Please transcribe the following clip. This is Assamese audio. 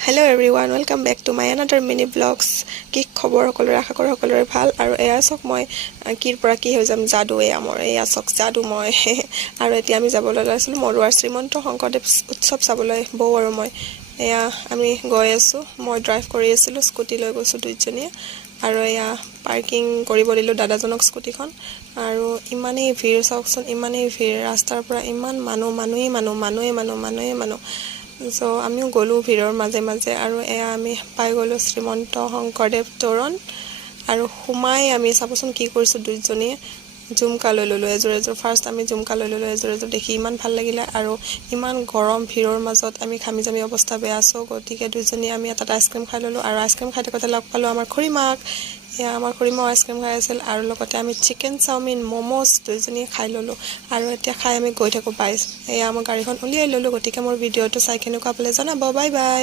Hello everyone, welcome back to my another mini vlogs. কি খবৰ সকলোৰে আশা কৰো সকলোৰে ভাল আৰু এয়া চক মই কিৰ পৰা কি হৈ যাম যাদু মোৰ এয়া চক যাদু মই আৰু এতিয়া আমি যাবলৈ লৈছিলো মৰুৱাৰ শ্ৰীমন্ত শংকৰদেৱ উৎসৱ চাবলৈ বৌ আৰু মই এয়া আমি গৈ আছো মই ড্ৰাইভ কৰি আছিলো স্কুটি লৈ গৈছো দুইজনীয়ে আৰু এয়া পাৰ্কিং কৰিব দিলো দাদাজনক স্কুটিখন আৰু ইমানেই ভিৰ চাওকচোন ইমানেই ভিৰ ৰাস্তাৰ পৰা ইমান মানুহ So আমিও গলো ভিৰৰ মাজে মাজে আৰু এয়া আমি পাই গলো শ্ৰীমন্ত শংকৰদেৱ তোৰণ আৰু হুমাই আমি চাবচোন কি কৰিছো দুইজনীয়ে জুমকা লৈ ললো এজোৰ ফাৰ্স্ট আমি জুমকা লৈ ললো এজোৰ দেখি ইমান ভাল লাগিলে আৰু ইমান গৰম ভিৰৰ মাজত আমি খামি জামি অৱস্থা বেয়া আছো গতিকে দুইজনীয়ে আমি এটা আইসক্ৰীম খাই ললো আৰু আইসক্ৰীম খাই থাকোতে লগ পালো আমাৰ খুৰীমাক এয়া আমাৰ খুৰীমা আইসক্ৰীম খাই আছিল আৰু লগতে আমি চিকেন চাওমিন মোমোস দুইজনীয়ে খাই ললো আৰু এতিয়া খাই আমি গৈ থাকো বাইস এয়া আমাৰ গাড়ীখন উলিয়াই ললো গতিকে মোৰ ভিডিওটো চাই কেনেকুৱা পালে জনাব বাই বাই